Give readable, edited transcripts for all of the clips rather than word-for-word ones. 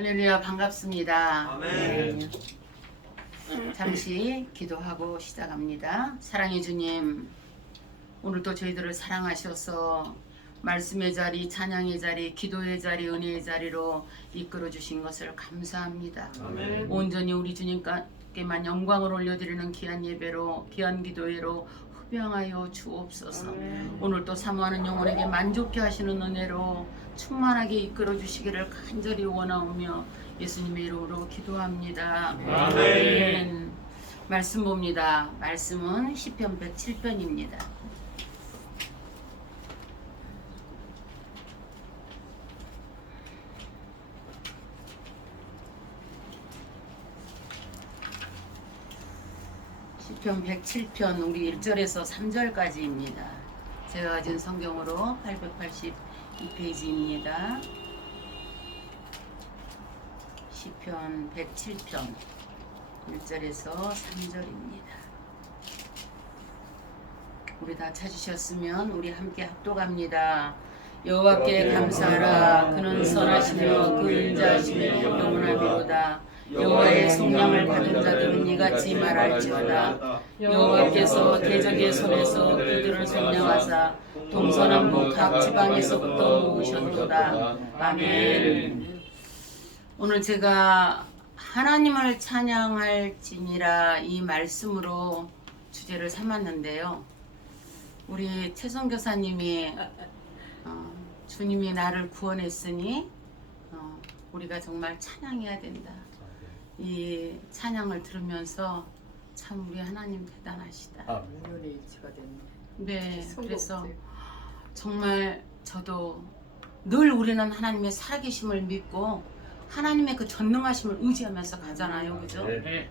할렐루야, 반갑습니다. 아멘. 네. 잠시 기도하고 시작합니다. 사랑의 주님, 오늘도 저희들을 사랑하셔서 말씀의 자리, 찬양의 자리, 기도의 자리, 은혜의 자리로 이끌어 주신 것을 감사합니다. 아멘. 온전히 우리 주님께만 영광을 올려드리는 귀한 예배로, 귀한 기도회로 흡양하여 주옵소서. 오늘도 사모하는 영혼에게 만족케 하시는 은혜로 충만하게 이끌어 주시기를 간절히 원하오며 예수님의 이름으로 기도합니다. 아멘. 말씀 봅니다. 말씀은 시편 107편입니다. 시편 107편 우리 1절에서 3절까지입니다. 제가 가진 성경으로 882페이지입니다. 시편 107편 1절에서 3절입니다. 우리 다 찾으셨으면 우리 함께 합독합니다. 여호와께 감사하라. 그는 선하시며 그 인자하심이 영원하리로다. 여호와의 성령을 받은 자들은 이같이 말할지어다. 여호와께서 대적의 손에서 그들을 선량하사 동서남북 각 지방에서부터 모으셨도다. 아멘. 오늘 제가 하나님을 찬양할지니라 이 말씀으로 주제를 삼았는데요. 우리 최성 교사님이 주님이 나를 구원했으니 우리가 정말 찬양해야 된다. 이 찬양을 들으면서 참 우리 하나님 대단하시다. 운명의 일치가 됐네. 네, 그래서 없어요. 정말 저도 늘 우리는 하나님의 살아계심을 믿고 하나님의 그 전능하심을 의지하면서 가잖아요, 그죠? 네.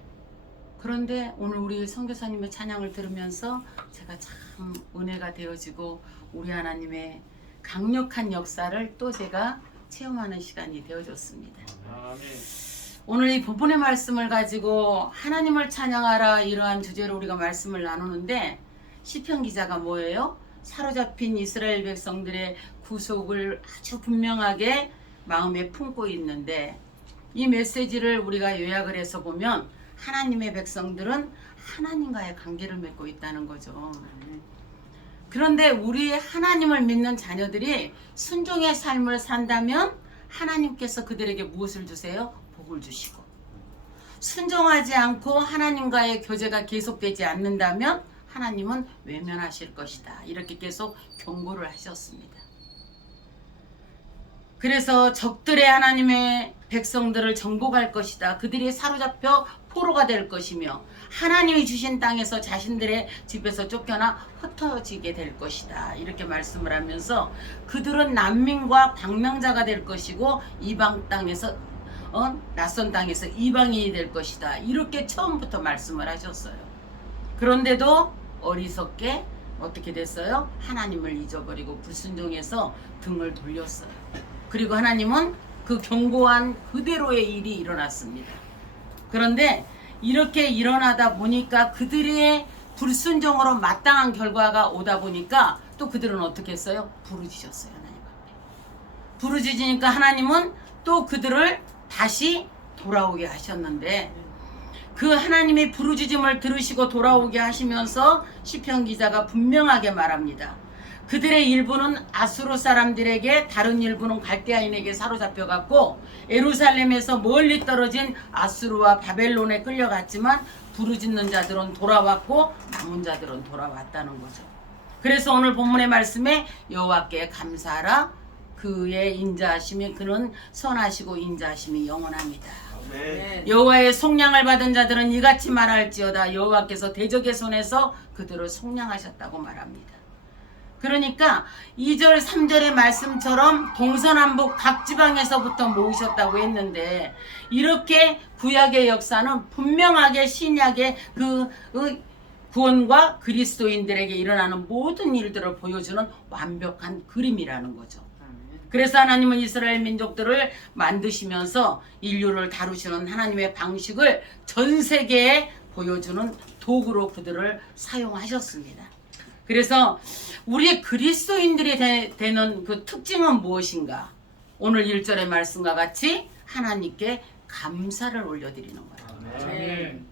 그런데 오늘 우리 선교사님의 찬양을 들으면서 제가 참 은혜가 되어지고 우리 하나님의 강력한 역사를 또 제가 체험하는 시간이 되어졌습니다. 아멘. 오늘 이 본문의 말씀을 가지고 하나님을 찬양하라 이러한 주제로 우리가 말씀을 나누는데 시편 기자가 뭐예요? 사로잡힌 이스라엘 백성들의 구속을 아주 분명하게 마음에 품고 있는데 이 메시지를 우리가 요약을 해서 보면 하나님의 백성들은 하나님과의 관계를 맺고 있다는 거죠. 그런데 우리 하나님을 믿는 자녀들이 순종의 삶을 산다면 하나님께서 그들에게 무엇을 주세요? 복을 주시고, 순종하지 않고 하나님과의 교제가 계속되지 않는다면 하나님은 외면하실 것이다. 이렇게 계속 경고를 하셨습니다. 그래서 적들의 하나님의 백성들을 정복할 것이다. 그들이 사로잡혀 포로가 될 것이며 하나님이 주신 땅에서 자신들의 집에서 쫓겨나 흩어지게 될 것이다. 이렇게 말씀을 하면서 그들은 난민과 방명자가 될 것이고 이방 땅에서 낯선 땅에서 이방인이 될 것이다. 이렇게 처음부터 말씀을 하셨어요. 그런데도 어리석게 어떻게 됐어요? 하나님을 잊어버리고 불순종해서 등을 돌렸어요. 그리고 하나님은 그 경고한 그대로의 일이 일어났습니다. 그런데 이렇게 일어나다 보니까 그들의 불순종으로 마땅한 결과가 오다 보니까 또 그들은 어떻게 했어요? 부르짖었어요. 하나님 앞에. 부르짖으니까 하나님은 또 그들을 다시 돌아오게 하셨는데 그 하나님의 부르짖음을 들으시고 돌아오게 하시면서 시편 기자가 분명하게 말합니다. 그들의 일부는 아수르 사람들에게, 다른 일부는 갈대아인에게 사로잡혀갔고 예루살렘에서 멀리 떨어진 아수르와 바벨론에 끌려갔지만 부르짖는 자들은 돌아왔고 남은 자들은 돌아왔다는 거죠. 그래서 오늘 본문의 말씀에 여호와께 감사하라. 그의 인자하심이, 그는 선하시고 인자하심이 영원합니다. 아멘. 여호와의 속량을 받은 자들은 이같이 말할지어다. 여호와께서 대적의 손에서 그들을 속량하셨다고 말합니다. 그러니까 2절 3절의 말씀처럼 동서남북 각 지방에서부터 모으셨다고 했는데 이렇게 구약의 역사는 분명하게 신약의 그 구원과 그리스도인들에게 일어나는 모든 일들을 보여주는 완벽한 그림이라는 거죠. 그래서 하나님은 이스라엘 민족들을 만드시면서 인류를 다루시는 하나님의 방식을 전 세계에 보여주는 도구로 그들을 사용하셨습니다. 그래서 우리 그리스도인들이 되는 그 특징은 무엇인가? 오늘 1절의 말씀과 같이 하나님께 감사를 올려드리는 거예요. 아멘.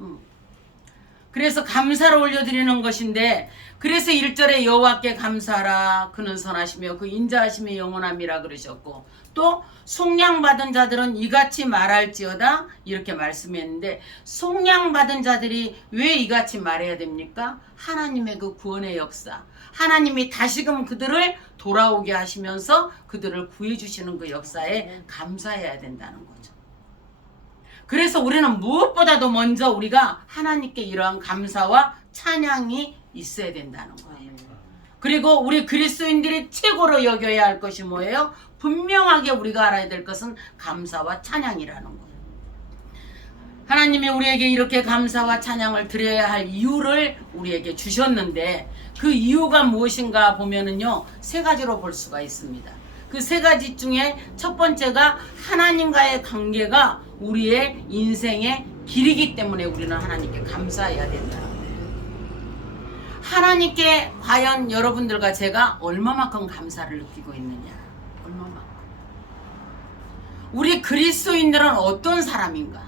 그래서 감사를 올려드리는 것인데, 그래서 1절에 여호와께 감사하라 그는 선하시며 그 인자하심이 영원함이라 그러셨고, 또 속량받은 자들은 이같이 말할지어다 이렇게 말씀했는데, 속량받은 자들이 왜 이같이 말해야 됩니까? 하나님의 그 구원의 역사, 하나님이 다시금 그들을 돌아오게 하시면서 그들을 구해주시는 그 역사에 감사해야 된다는 거죠. 그래서 우리는 무엇보다도 먼저 우리가 하나님께 이러한 감사와 찬양이 있어야 된다는 거예요. 그리고 우리 그리스도인들이 최고로 여겨야 할 것이 뭐예요? 분명하게 우리가 알아야 될 것은 감사와 찬양이라는 거예요. 하나님이 우리에게 이렇게 감사와 찬양을 드려야 할 이유를 우리에게 주셨는데, 그 이유가 무엇인가 보면은요, 세 가지로 볼 수가 있습니다. 그 세 가지 중에 첫 번째가 하나님과의 관계가 우리의 인생의 길이기 때문에 우리는 하나님께 감사해야 된다는 거예요. 하나님께 과연 여러분들과 제가 얼마만큼 감사를 느끼고 있느냐, 얼마만큼. 우리 그리스도인들은 어떤 사람인가?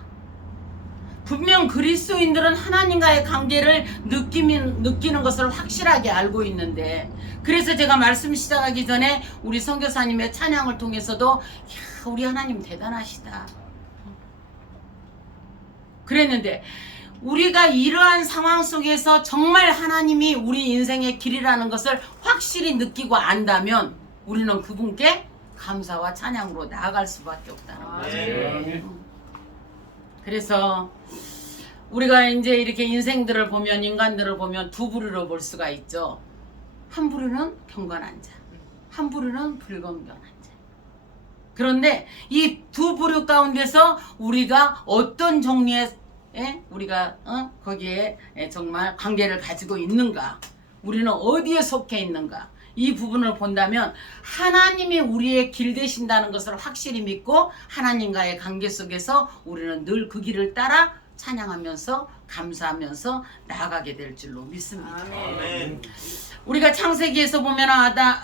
분명 그리스도인들은 하나님과의 관계를 느끼는 것을 확실하게 알고 있는데, 그래서 제가 말씀 시작하기 전에 우리 선교사님의 찬양을 통해서도 야, 우리 하나님 대단하시다 그랬는데, 우리가 이러한 상황 속에서 정말 하나님이 우리 인생의 길이라는 것을 확실히 느끼고 안다면 우리는 그분께 감사와 찬양으로 나아갈 수밖에 없다는 거죠. 그래서 우리가 이제 이렇게 인생들을 보면, 인간들을 보면 두 부류로 볼 수가 있죠. 한 부류는 경건한 자, 한 부류는 불경건한 자. 그런데 이 두 부류 가운데서 우리가 어떤 종류의 우리가 거기에 정말 관계를 가지고 있는가, 우리는 어디에 속해 있는가, 이 부분을 본다면 하나님이 우리의 길 되신다는 것을 확실히 믿고 하나님과의 관계 속에서 우리는 늘 그 길을 따라 찬양하면서 감사하면서 나아가게 될 줄로 믿습니다. 아멘. 우리가 창세기에서 보면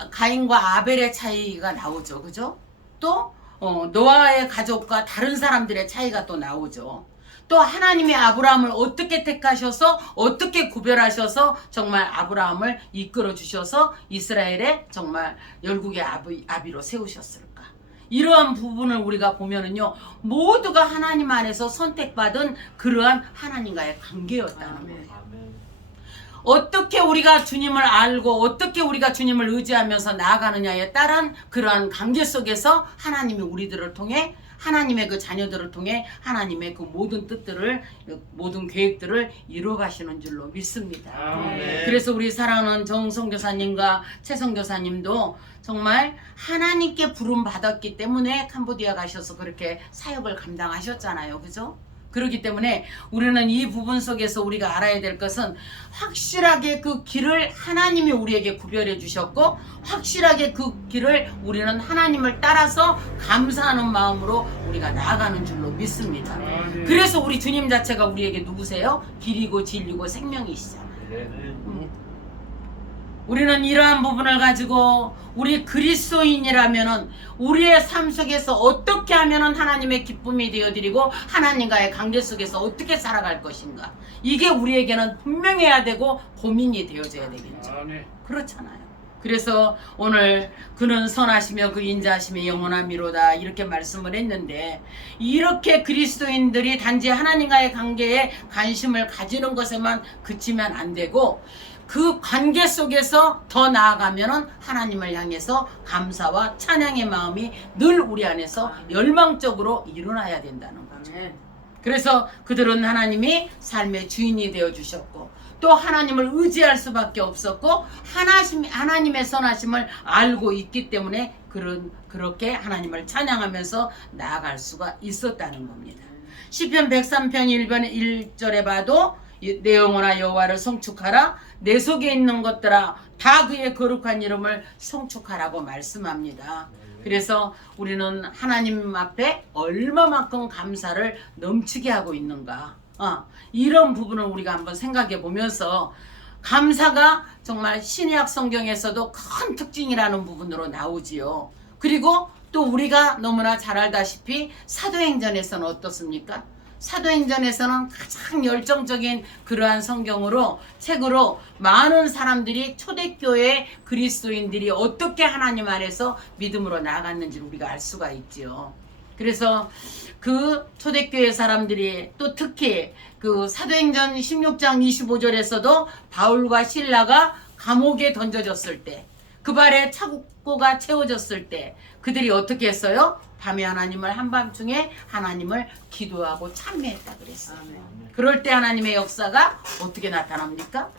가인과 아벨의 차이가 나오죠, 그죠? 또 노아의 가족과 다른 사람들의 차이가 또 나오죠. 또 하나님이 아브라함을 어떻게 택하셔서 어떻게 구별하셔서 정말 아브라함을 이끌어 주셔서 이스라엘의 정말 열국의 아비로 세우셨을까? 이러한 부분을 우리가 보면은요, 모두가 하나님 안에서 선택받은 그러한 하나님과의 관계였다는 거예요. 어떻게 우리가 주님을 알고 어떻게 우리가 주님을 의지하면서 나아가느냐에 따른 그러한 관계 속에서 하나님이 우리들을 통해, 하나님의 그 자녀들을 통해 하나님의 그 모든 뜻들을, 모든 계획들을 이루어 가시는 줄로 믿습니다. 아멘. 그래서 우리 사랑하는 정성교사님과 최성교사님도 정말 하나님께 부름 받았기 때문에 캄보디아 가셔서 그렇게 사역을 감당하셨잖아요, 그죠? 그렇기 때문에 우리는 이 부분 속에서 우리가 알아야 될 것은, 확실하게 그 길을 하나님이 우리에게 구별해 주셨고, 확실하게 그 길을 우리는 하나님을 따라서 감사하는 마음으로 우리가 나아가는 줄로 믿습니다. 그래서 우리 주님 자체가 우리에게 누구세요? 길이고 진리고 생명이시잖아요. 우리는 이러한 부분을 가지고 우리 그리스도인이라면은 우리의 삶 속에서 어떻게 하면은 하나님의 기쁨이 되어드리고 하나님과의 관계 속에서 어떻게 살아갈 것인가, 이게 우리에게는 분명해야 되고 고민이 되어져야 되겠죠. 그렇잖아요. 그래서 오늘 그는 선하시며 그 인자하심이 영원함이로다 이렇게 말씀을 했는데, 이렇게 그리스도인들이 단지 하나님과의 관계에 관심을 가지는 것에만 그치면 안 되고, 그 관계 속에서 더 나아가면은 하나님을 향해서 감사와 찬양의 마음이 늘 우리 안에서 열망적으로 일어나야 된다는 거죠. 그래서 그들은 하나님이 삶의 주인이 되어 주셨고, 또 하나님을 의지할 수밖에 없었고, 하나님의 선하심을 알고 있기 때문에 그렇게 하나님을 찬양하면서 나아갈 수가 있었다는 겁니다. 시편 103편 1절에 봐도 내 영혼아 여호와를 송축하라, 내 속에 있는 것들아 다 그의 거룩한 이름을 송축하라고 말씀합니다. 그래서 우리는 하나님 앞에 얼마만큼 감사를 넘치게 하고 있는가, 이런 부분을 우리가 한번 생각해 보면서, 감사가 정말 신약 성경에서도 큰 특징이라는 부분으로 나오지요. 그리고 또 우리가 너무나 잘 알다시피 사도행전에서는 어떻습니까? 사도행전에서는 가장 열정적인 그러한 책으로 많은 사람들이 초대교회 그리스도인들이 어떻게 하나님 안에서 믿음으로 나아갔는지를 우리가 알 수가 있지요. 그래서 그 초대교회 사람들이 또 특히 그 사도행전 16장 25절에서도 바울과 실라가 감옥에 던져졌을 때, 그 발에 차고가 채워졌을 때 그들이 어떻게 했어요? 밤에 하나님을, 한밤중에 하나님을 기도하고 찬미했다 그랬어요. 그럴 때 하나님의 역사가 어떻게 나타납니까?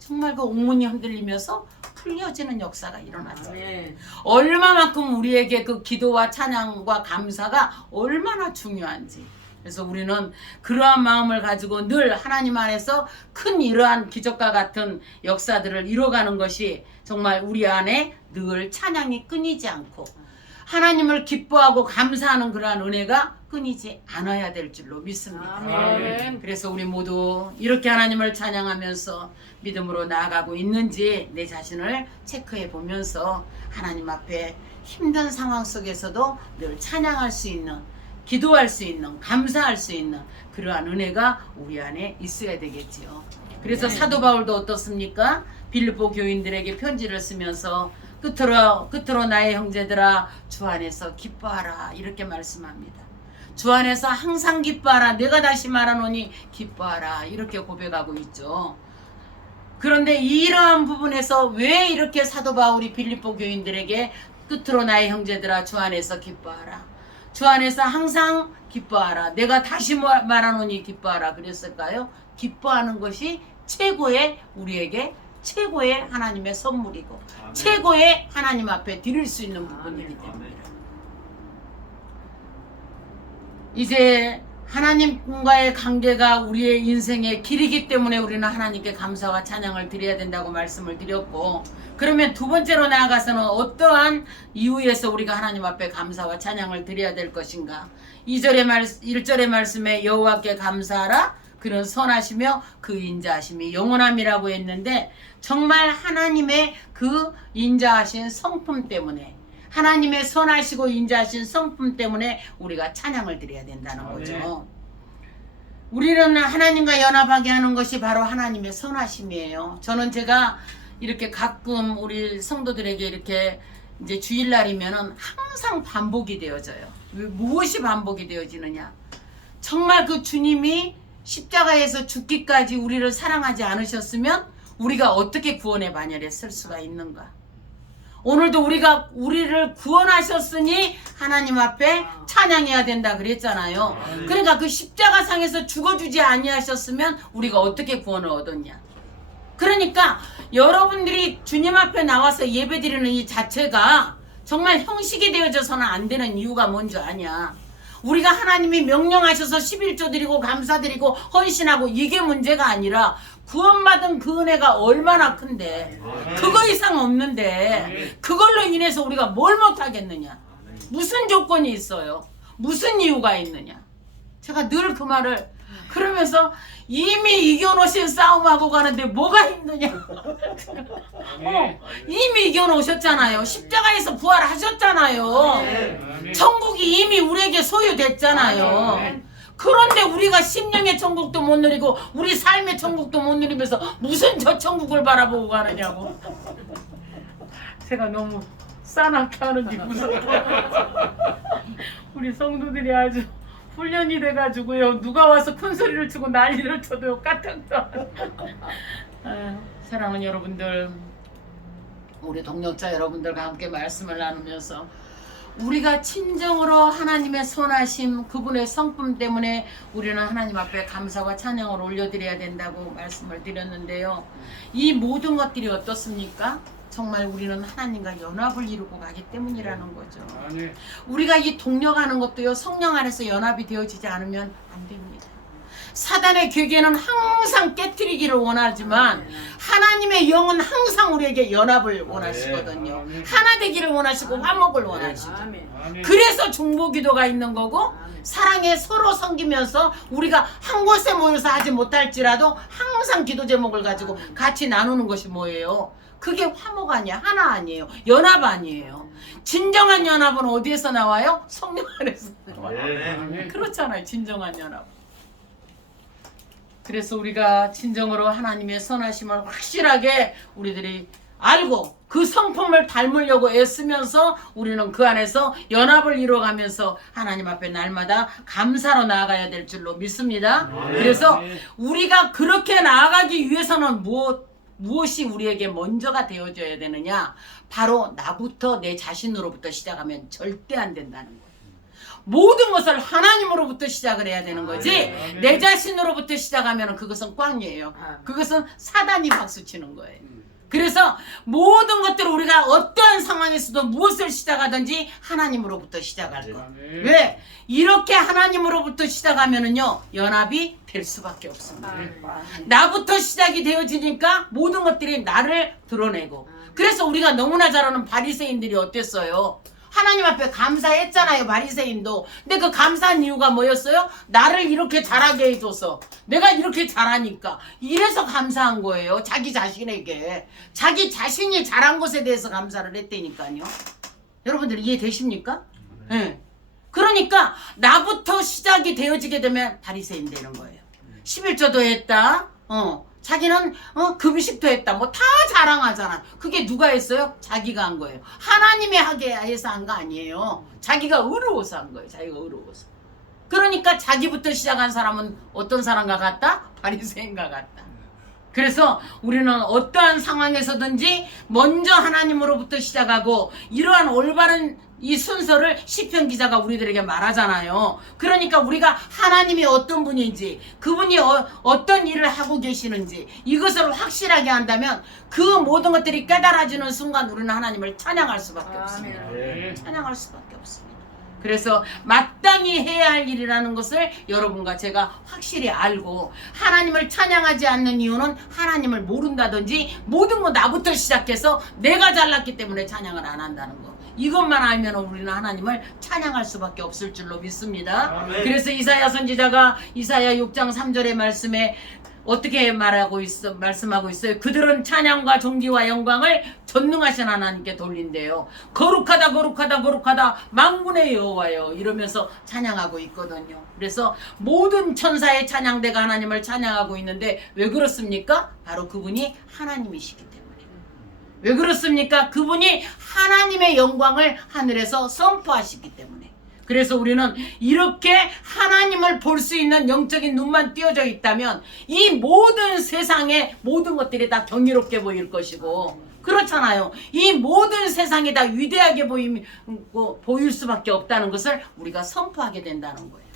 정말 그 옥문이 흔들리면서 풀려지는 역사가 일어났어요. 얼마만큼 우리에게 그 기도와 찬양과 감사가 얼마나 중요한지. 그래서 우리는 그러한 마음을 가지고 늘 하나님 안에서 큰 이러한 기적과 같은 역사들을 이뤄가는 것이 정말 우리 안에 늘 찬양이 끊이지 않고 하나님을 기뻐하고 감사하는 그러한 은혜가 끊이지 않아야 될 줄로 믿습니다. 아멘. 그래서 우리 모두 이렇게 하나님을 찬양하면서 믿음으로 나아가고 있는지 내 자신을 체크해 보면서 하나님 앞에 힘든 상황 속에서도 늘 찬양할 수 있는, 기도할 수 있는, 감사할 수 있는 그러한 은혜가 우리 안에 있어야 되겠지요. 그래서 사도 바울도 어떻습니까? 빌립보 교인들에게 편지를 쓰면서 끝으로 나의 형제들아 주 안에서 기뻐하라 이렇게 말씀합니다. 주 안에서 항상 기뻐하라. 내가 다시 말하노니 기뻐하라 이렇게 고백하고 있죠. 그런데 이러한 부분에서 왜 이렇게 사도 바울이 빌립보 교인들에게 끝으로 나의 형제들아 주 안에서 기뻐하라, 주 안에서 항상 기뻐하라, 내가 다시 말하노니 기뻐하라 그랬을까요? 기뻐하는 것이 우리에게 최고의 하나님의 선물이고 아멘. 최고의 하나님 앞에 드릴 수 있는 부분이기 아멘. 때문입니다. 이제 하나님과의 관계가 우리의 인생의 길이기 때문에 우리는 하나님께 감사와 찬양을 드려야 된다고 말씀을 드렸고, 그러면 두 번째로 나아가서는 어떠한 이유에서 우리가 하나님 앞에 감사와 찬양을 드려야 될 것인가? 1절의 말씀에 여호와께 감사하라, 그는 선하시며 그 인자하심이 영원함이라고 했는데, 정말 하나님의 그 인자하신 성품 때문에, 하나님의 선하시고 인자하신 성품 때문에 우리가 찬양을 드려야 된다는 거죠. 우리는 하나님과 연합하게 하는 것이 바로 하나님의 선하심이에요. 저는 제가 이렇게 가끔 우리 성도들에게 이렇게 이제 주일날이면은 항상 반복이 되어져요. 무엇이 반복이 되어지느냐? 정말 그 주님이 십자가에서 죽기까지 우리를 사랑하지 않으셨으면 우리가 어떻게 구원의 반열에 설 수가 있는가? 오늘도 우리를 구원하셨으니 하나님 앞에 찬양해야 된다 그랬잖아요. 그러니까 그 십자가상에서 죽어주지 아니하셨으면 우리가 어떻게 구원을 얻었냐? 그러니까 여러분들이 주님 앞에 나와서 예배드리는 이 자체가 정말 형식이 되어져서는 안 되는 이유가 뭔지 아냐? 우리가 하나님이 명령하셔서 11조 드리고 감사드리고 헌신하고 이게 문제가 아니라 구원받은 그 은혜가 얼마나 큰데, 그거 이상 없는데 그걸로 인해서 우리가 뭘 못하겠느냐? 무슨 조건이 있어요? 무슨 이유가 있느냐? 제가 늘 그 말을 그러면서 이미 이겨놓으신 싸움하고 가는데 뭐가 힘드냐? 이미 이겨놓으셨잖아요. 십자가에서 부활하셨잖아요. 천국이 이미 우리에게 소유됐잖아요. 그런데 우리가 심령의 천국도 못 누리고 우리 삶의 천국도 못 누리면서 무슨 저 천국을 바라보고 가느냐고. 제가 너무 싸납게 하는지 무섭다. 우리 성도들이 아주 훈련이 돼가지고요, 누가 와서 큰 소리를 치고 난리를 쳐도 까딱도 사랑하는 여러분들, 우리 동역자 여러분들과 함께 말씀을 나누면서 우리가 친정으로 하나님의 선하심, 그분의 성품 때문에 우리는 하나님 앞에 감사와 찬양을 올려드려야 된다고 말씀을 드렸는데요. 이 모든 것들이 어떻습니까? 정말 우리는 하나님과 연합을 이루고 가기 때문이라는 거죠. 우리가 이 동력하는 것도요, 성령 안에서 연합이 되어지지 않으면 안 됩니다. 사단의 괴계는 항상 깨트리기를 원하지만 하나님의 영은 항상 우리에게 연합을 원하시거든요. 하나 되기를 원하시고 화목을 원하시고, 그래서 중보기도가 있는 거고, 사랑에 서로 섬기면서 우리가 한 곳에 모여서 하지 못할지라도 항상 기도 제목을 가지고 같이 나누는 것이 뭐예요? 그게 화목 아니야. 하나 아니에요. 연합 아니에요. 진정한 연합은 어디에서 나와요? 성령 안에서 나와요. 아멘. 그렇잖아요. 진정한 연합. 그래서 우리가 진정으로 하나님의 선하심을 확실하게 우리들이 알고 그 성품을 닮으려고 애쓰면서 우리는 그 안에서 연합을 이루어가면서 하나님 앞에 날마다 감사로 나아가야 될 줄로 믿습니다. 그래서 우리가 그렇게 나아가기 위해서는 무엇이 우리에게 먼저가 되어줘야 되느냐? 바로 나부터, 내 자신으로부터 시작하면 절대 안 된다는 거예요. 모든 것을 하나님으로부터 시작을 해야 되는 거지, 내 자신으로부터 시작하면 그것은 꽝이에요. 그것은 사단이 박수치는 거예요. 그래서 모든 것들을 우리가 어떠한 상황에서도 무엇을 시작하든지 하나님으로부터 시작할 것. 왜? 이렇게 하나님으로부터 시작하면은요, 연합이 될 수밖에 없습니다. 나부터 시작이 되어지니까 모든 것들이 나를 드러내고. 그래서 우리가 너무나 잘 아는 바리새인들이 어땠어요? 하나님 앞에 감사했잖아요, 바리새인도. 근데 그 감사한 이유가 뭐였어요? 나를 이렇게 잘하게 해줘서, 내가 이렇게 잘하니까. 이래서 감사한 거예요. 자기 자신에게. 자기 자신이 잘한 것에 대해서 감사를 했다니까요. 여러분들 이해되십니까? 네. 그러니까 나부터 시작이 되어지게 되면 바리새인 되는 거예요. 11조도 했다. 자기는 금식도 했다. 뭐 다 자랑하잖아. 그게 누가 했어요? 자기가 한 거예요. 하나님이 하게 해서 한 거 아니에요. 자기가 의로워서 한 거예요. 자기가 의로워서. 그러니까 자기부터 시작한 사람은 어떤 사람과 같다? 바리새인과 같다. 그래서 우리는 어떠한 상황에서든지 먼저 하나님으로부터 시작하고, 이러한 올바른 이 순서를 시편 기자가 우리들에게 말하잖아요. 그러니까 우리가 하나님이 어떤 분인지, 그분이 어떤 일을 하고 계시는지 이것을 확실하게 한다면 그 모든 것들이 깨달아지는 순간 우리는 하나님을 찬양할 수밖에 없습니다. 찬양할 수밖에 없습니다. 그래서 마땅히 해야 할 일이라는 것을 여러분과 제가 확실히 알고, 하나님을 찬양하지 않는 이유는 하나님을 모른다든지 모든 거 나부터 시작해서 내가 잘났기 때문에 찬양을 안 한다는 거. 이것만 알면 우리는 하나님을 찬양할 수밖에 없을 줄로 믿습니다. 아멘. 그래서 이사야 선지자가 이사야 6장 3절의 말씀에 어떻게 말하고 말씀하고 있어요? 그들은 찬양과 존귀와 영광을 전능하신 하나님께 돌린대요. 거룩하다 거룩하다 거룩하다 만군의 여호와여, 이러면서 찬양하고 있거든요. 그래서 모든 천사의 찬양대가 하나님을 찬양하고 있는데 왜 그렇습니까? 바로 그분이 하나님이시기 때문에. 왜 그렇습니까? 그분이 하나님의 영광을 하늘에서 선포하시기 때문에. 그래서 우리는 이렇게 하나님을 볼 수 있는 영적인 눈만 띄어져 있다면 이 모든 세상의 모든 것들이 다 경이롭게 보일 것이고, 그렇잖아요. 이 모든 세상이 다 위대하게 보일 수밖에 없다는 것을 우리가 선포하게 된다는 거예요.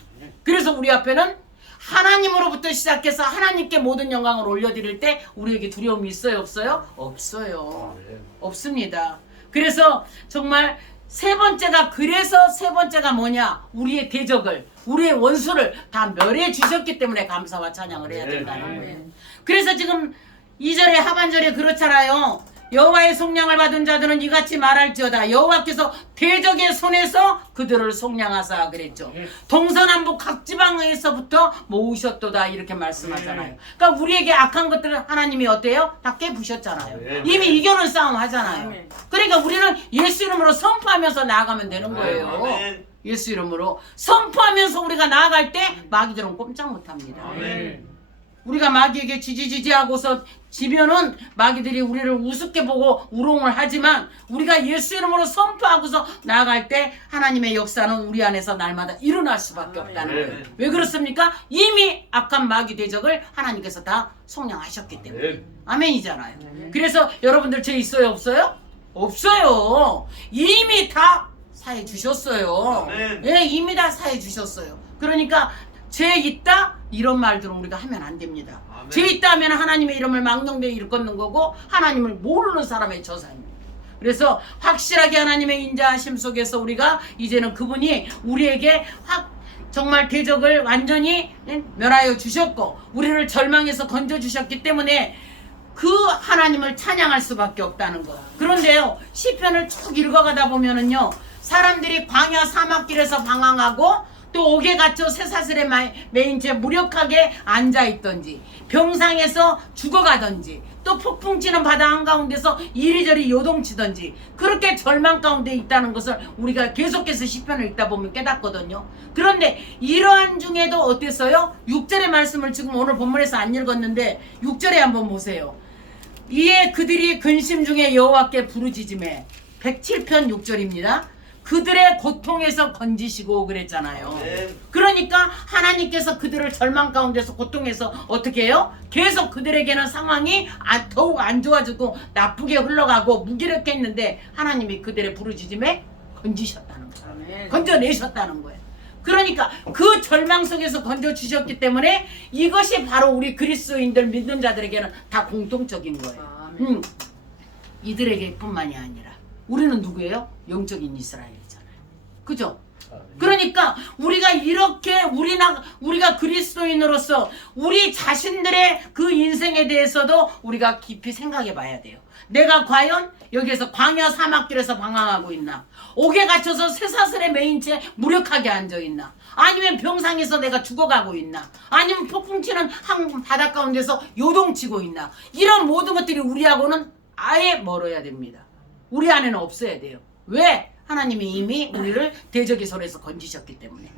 그래서 우리 앞에는 하나님으로부터 시작해서 하나님께 모든 영광을 올려드릴 때 우리에게 두려움이 있어요, 없어요? 없어요. 없습니다. 그래서 정말 세 번째가 뭐냐? 우리의 대적을, 우리의 원수를 다 멸해 주셨기 때문에 감사와 찬양을 해야 된다는 거예요. 그래서 지금 2절에 하반절에 그렇잖아요. 여호와의 속량을 받은 자들은 이같이 말할지어다. 여호와께서 대적의 손에서 그들을 속량하사 그랬죠. 동서남북 각 지방에서부터 모으셨도다, 이렇게 말씀하잖아요. 그러니까 우리에게 악한 것들을 하나님이 어때요? 다 깨부셨잖아요. 이미 이겨는 싸움 하잖아요. 그러니까 우리는 예수 이름으로 선포하면서 나아가면 되는 거예요. 예수 이름으로 선포하면서 우리가 나아갈 때 마귀들은 꼼짝 못합니다. 우리가 마귀에게 지지하고서 지면은 마귀들이 우리를 우습게 보고 우롱을 하지만, 우리가 예수 이름으로 선포하고서 나아갈 때 하나님의 역사는 우리 안에서 날마다 일어날 수밖에 없다는 거예요. 왜 그렇습니까? 이미 악한 마귀 대적을 하나님께서 다 속량하셨기 때문에. 아멘이잖아요. 그래서 여러분들 죄 있어요, 없어요? 없어요. 이미 다 사해 주셨어요. 예, 이미 다 사해 주셨어요. 그러니까 죄 있다? 이런 말들은 우리가 하면 안 됩니다. 죄 있다 하면 하나님의 이름을 망령되이 일컫는 거고, 하나님을 모르는 사람의 저사입니다. 그래서 확실하게 하나님의 인자하심 속에서 우리가 이제는 그분이 우리에게 정말 대적을 완전히 멸하여 주셨고, 우리를 절망에서 건져 주셨기 때문에 그 하나님을 찬양할 수밖에 없다는 거. 그런데요, 시편을 쭉 읽어가다 보면은요, 사람들이 광야 사막길에서 방황하고 또 옥에 갇혀 쇠사슬에 매인 채 무력하게 앉아있던지, 병상에서 죽어가던지, 또 폭풍 치는 바다 한가운데서 이리저리 요동치던지, 그렇게 절망 가운데 있다는 것을 우리가 계속해서 시편을 읽다 보면 깨닫거든요. 그런데 이러한 중에도 어땠어요? 6절의 말씀을 지금 오늘 본문에서 안 읽었는데 6절에 한번 보세요. 이에 그들이 근심 중에 여호와께 부르짖음에, 107편 6절입니다. 그들의 고통에서 건지시고 그랬잖아요. 그러니까 하나님께서 그들을 절망 가운데서 고통해서 어떻게 해요? 계속 그들에게는 상황이 더욱 안 좋아지고 나쁘게 흘러가고 무기력했는데 하나님이 그들의 부르짖음에 건지셨다는 거예요. 건져내셨다는 거예요. 그러니까 그 절망 속에서 건져주셨기 때문에 이것이 바로 우리 그리스도인들 믿는 자들에게는 다 공통적인 거예요. 이들에게 뿐만이 아니라 우리는 누구예요? 영적인 이스라엘이잖아요. 그죠? 그러니까 우리가 이렇게 우리가 그리스도인으로서 우리 자신들의 그 인생에 대해서도 우리가 깊이 생각해 봐야 돼요. 내가 과연 여기에서 광야 사막길에서 방황하고 있나? 옥에 갇혀서 쇠사슬에 매인 채 무력하게 앉아 있나? 아니면 병상에서 내가 죽어가고 있나? 아니면 폭풍 치는 바닷가 가운데서 요동치고 있나? 이런 모든 것들이 우리하고는 아예 멀어야 됩니다. 우리 안에는 없어야 돼요. 왜? 하나님이 이미 우리를 대적의 손에서 건지셨기 때문에.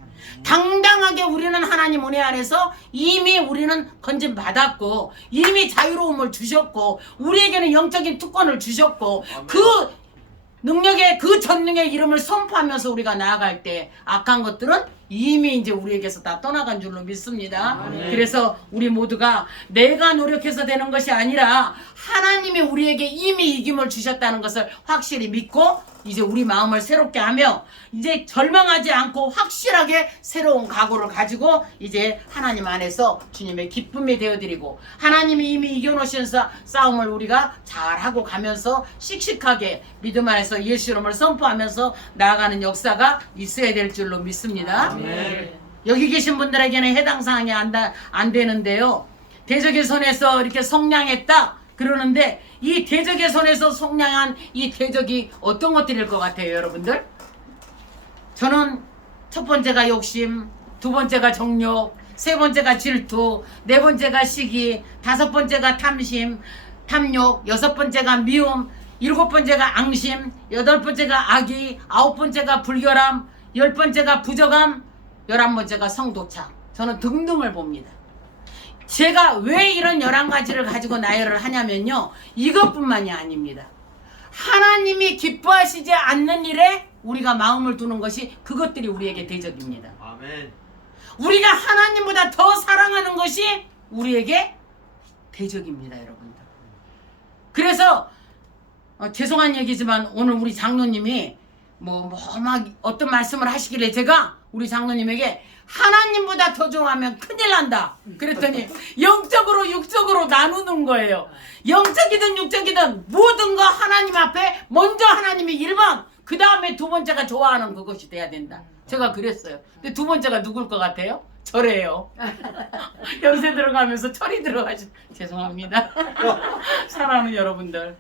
당당하게 우리는 하나님 은혜 안에서 이미 우리는 건짐 받았고, 이미 자유로움을 주셨고, 우리에게는 영적인 특권을 주셨고, 그 능력의 그 전능의 이름을 선포하면서 우리가 나아갈 때 악한 것들은 이미 이제 우리에게서 다 떠나간 줄로 믿습니다. 그래서 우리 모두가 내가 노력해서 되는 것이 아니라 하나님이 우리에게 이미 이김을 주셨다는 것을 확실히 믿고 이제 우리 마음을 새롭게 하며 이제 절망하지 않고 확실하게 새로운 각오를 가지고 이제 하나님 안에서 주님의 기쁨이 되어드리고 하나님이 이미 이겨놓으신 싸움을 우리가 잘하고 가면서 씩씩하게 믿음 안에서 예수 이름을 선포하면서 나아가는 역사가 있어야 될 줄로 믿습니다. 아멘. 여기 계신 분들에게는 해당 사항이 안 되는데요. 대적의 손에서 이렇게 속량했다 그러는데 이 대적의 손에서 속량한 이 대적이 어떤 것들일 것 같아요, 여러분들? 저는 첫 번째가 욕심, 두 번째가 정욕, 세 번째가 질투, 네 번째가 시기, 다섯 번째가 탐심, 탐욕, 여섯 번째가 미움, 일곱 번째가 앙심, 여덟 번째가 악의, 아홉 번째가 불결함, 열 번째가 부정함, 11번째가 성도착. 저는 등등을 봅니다. 제가 왜 이런 11가지를 가지고 나열을 하냐면요. 이것뿐만이 아닙니다. 하나님이 기뻐하시지 않는 일에 우리가 마음을 두는 것이 그것들이 우리에게 대적입니다. 아멘. 우리가 하나님보다 더 사랑하는 것이 우리에게 대적입니다, 여러분들. 그래서 죄송한 얘기지만 오늘 우리 장로님이 막 어떤 말씀을 하시길래 제가 우리 장로님에게 하나님보다 더 좋아하면 큰일 난다 그랬더니 영적으로 육적으로 나누는 거예요. 영적이든 육적이든 모든 거 하나님 앞에 먼저 하나님이 1번, 그 다음에 두 번째가 좋아하는 그것이 돼야 된다. 제가 그랬어요. 근데 두 번째가 누굴 것 같아요? 저래요. 연세 들어가면서 철이 들어가시 죄송합니다. 사랑하는 여러분들.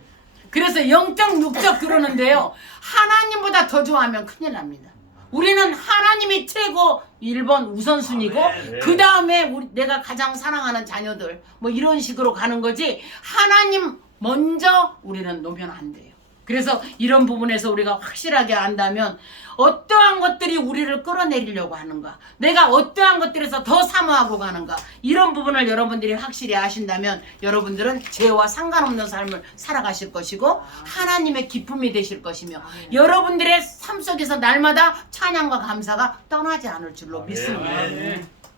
그래서 영적 육적 그러는데요. 하나님보다 더 좋아하면 큰일 납니다. 우리는 하나님이 최고 1번 우선순위고 그 다음에 내가 가장 사랑하는 자녀들 이런 식으로 가는 거지 하나님 먼저 우리는 놓으면 안 돼요. 그래서 이런 부분에서 우리가 확실하게 안다면 어떠한 것들이 우리를 끌어내리려고 하는가, 내가 어떠한 것들에서 더 사모하고 가는가, 이런 부분을 여러분들이 확실히 아신다면 여러분들은 죄와 상관없는 삶을 살아가실 것이고 하나님의 기쁨이 되실 것이며 여러분들의 삶 속에서 날마다 찬양과 감사가 떠나지 않을 줄로 믿습니다.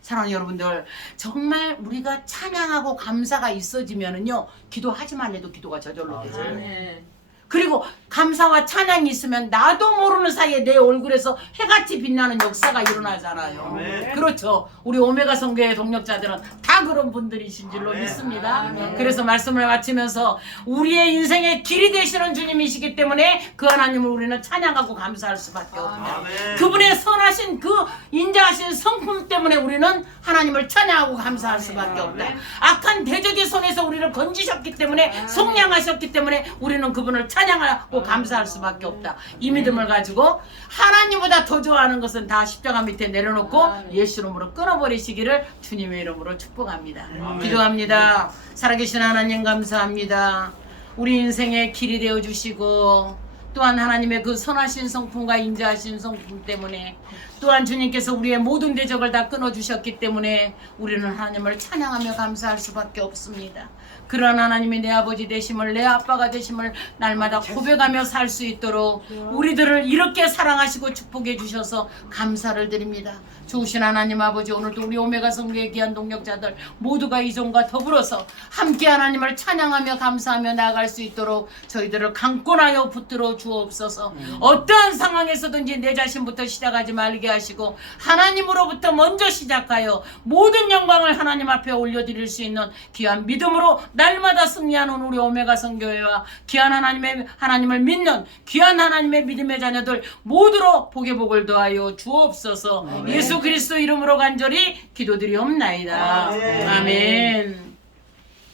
사랑하는 여러분들, 정말 우리가 찬양하고 감사가 있어지면은요 기도하지만 해도 기도가 저절로 되잖아요. 그리고 감사와 찬양이 있으면 나도 모르는 사이에 내 얼굴에서 해같이 빛나는 역사가 일어나잖아요. 아멘. 그렇죠. 우리 오메가 성교의 동력자들은 다 그런 분들이신 줄로 아멘. 믿습니다. 아멘. 그래서 말씀을 마치면서 우리의 인생의 길이 되시는 주님이시기 때문에 그 하나님을 우리는 찬양하고 감사할 수밖에 없다. 아멘. 그분의 선하신 그 인자 인자하신 성품 때문에 우리는 하나님을 찬양하고 감사할 수밖에 없다. 악한 대적의 손에서 우리를 건지셨기 때문에 속량하셨기 때문에 우리는 그분을 찬양하고 감사할 수밖에 없다. 이 믿음을 가지고 하나님보다 더 좋아하는 것은 다 십자가 밑에 내려놓고 예수 이름으로 끊어버리시기를 주님의 이름으로 축복합니다. 기도합니다. 살아계신 하나님 감사합니다. 우리 인생의 길이 되어주시고 또한 하나님의 그 선하신 성품과 인자하신 성품 때문에 또한 주님께서 우리의 모든 대적을 다 끊어주셨기 때문에 우리는 하나님을 찬양하며 감사할 수밖에 없습니다. 그런 하나님이 내 아버지 되심을 내 아빠가 되심을 날마다 고백하며 살 수 있도록 우리들을 이렇게 사랑하시고 축복해 주셔서 감사를 드립니다. 좋으신 하나님 아버지, 오늘도 우리 오메가 성교의 귀한 동력자들 모두가 이전과 더불어서 함께 하나님을 찬양하며 감사하며 나아갈 수 있도록 저희들을 강권하여 붙들어 주옵소서. 어떠한 상황에서든지 내 자신부터 시작하지 말게 하시고 하나님으로부터 먼저 시작하여 모든 영광을 하나님 앞에 올려드릴 수 있는 귀한 믿음으로 날마다 승리하는 우리 오메가 성교회와 귀한 하나님을 믿는 귀한 하나님의 믿음의 자녀들 모두로 복의 복을 더하여 주옵소서. 예수 그리스도 이름으로 간절히 기도드리옵나이다. 아멘.